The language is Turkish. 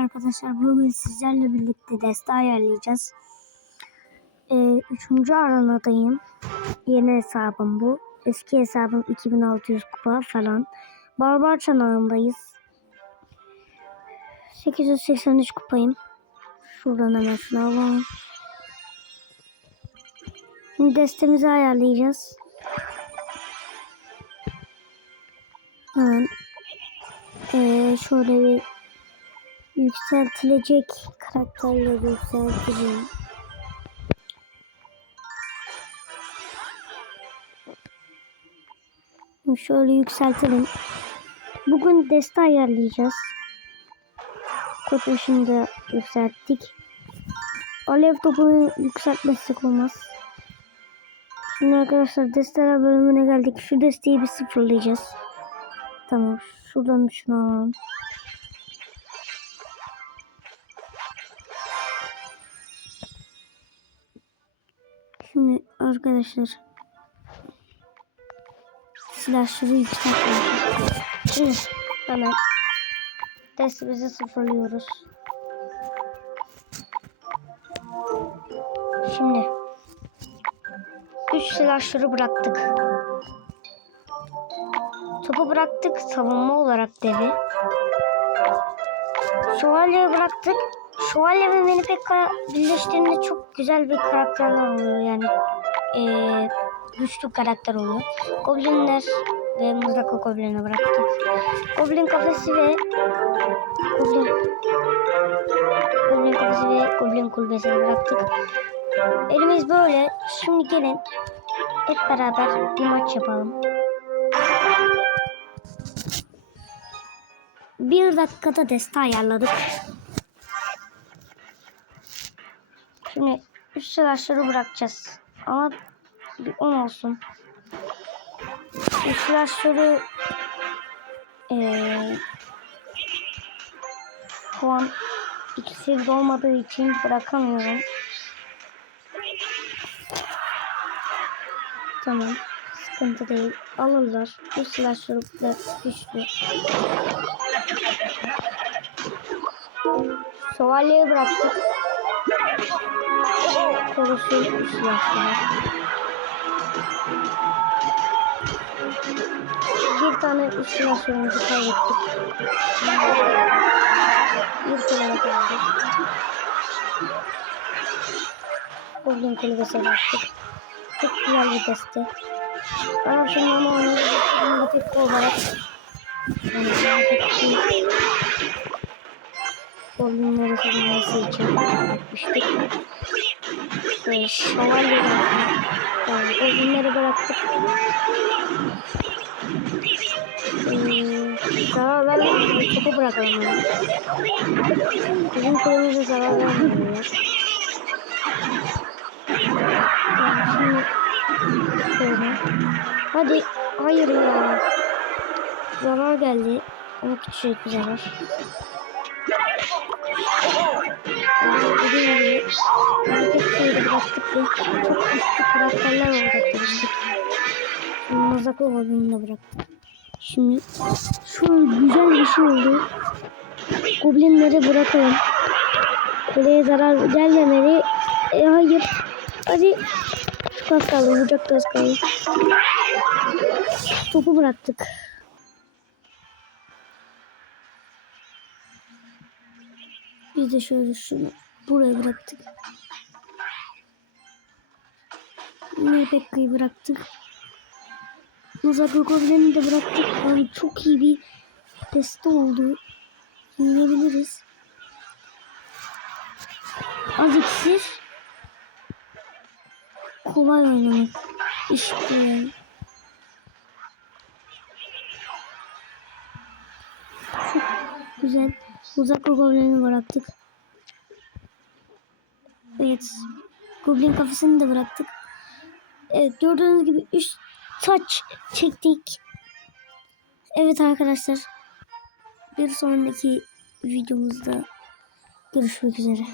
arkadaşlar. Bugün sizlerle birlikte deste ayarlayacağız. Ee, üçüncü aranadayım. Yeni hesabım bu. Eski hesabım 2600 kupa falan. Barbar çanağındayız. 883 kupayım. Şuradan hemen şunu alalım. Şimdi destemizi ayarlayacağız. Hemen ee, şöyle bir yükseltilecek karakterleri yükselteceğim. Şöyle yükseltelim. Bugün deste ayarlayacağız. Kodu şimdi yükselttik. Alev topunu yükseltmezsek olmaz. Şimdi arkadaşlar desteler bölümüne geldik. Şu desteği bir sıfırlayacağız. Tamam. Şuradan şunu alalım. Şimdi arkadaşlar silahları yükseltiyoruz. Şimdi hemen testimizi sıfırlıyoruz. Şimdi 3 silahları bıraktık. Topu bıraktık savunma olarak devi. Şövalyeyi bıraktık. Şövalye ve Mini Pekka birleştiğinde çok güzel bir karakterler oluyor yani. Ee, güçlü karakter oluyor. Goblinler ve Muzako Goblin'i bıraktık. Goblin kafesi ve Goblin Goblin kafesi ve Goblin kulübesini bıraktık. Elimiz böyle. Şimdi gelin hep beraber bir maç yapalım. Bir dakikada deste ayarladık. Şimdi üç silahları bırakacağız. Ama bir 10 olsun. Üç silahları eee şu an iksir dolmadığı için bırakamıyorum. Tamam. Sıkıntı değil. Alırlar. Bu silahları da güçlü. Şövalyeyi bıraktık. Korusu silahları. Bir tane üç silahlarımızı kaybettik. Bir tane kaldı. Goblin kulübesine baktık. Çok güzel bir deste. Ben şimdi onu da tek olarak. Goblinleri savunması için yapmıştık. Ee, şövalye yani goblinleri bıraktık. Ee, zarar vermeyin. Topu bırakalım onu. Bizim kulemize zarar vermiyorlar. Tamam şimdi şöyle. Hadi. Hayır ya. Zarar geldi. Ama küçük bir zarar. Demiştik. Şimdi şöyle güzel bir şey oldu. Goblinleri bırakalım. Kuleye zarar gelmemeli. E hayır. Hadi. Çok az kaldı. Vuracak az kaldı. Topu bıraktık. Biz de şöyle şunu buraya bıraktık. Mepekka'yı bıraktık. Muzako Goblin'i de bıraktık. Yani çok iyi bir testi oldu. Yiyebiliriz. Az iksir. Kolay oynamak. İşte yani. Çok güzel. Muzako Goblin'i bıraktık. Evet. Goblin kafasını da bıraktık. Evet gördüğünüz gibi üst saç çektik. Evet arkadaşlar. Bir sonraki videomuzda görüşmek üzere.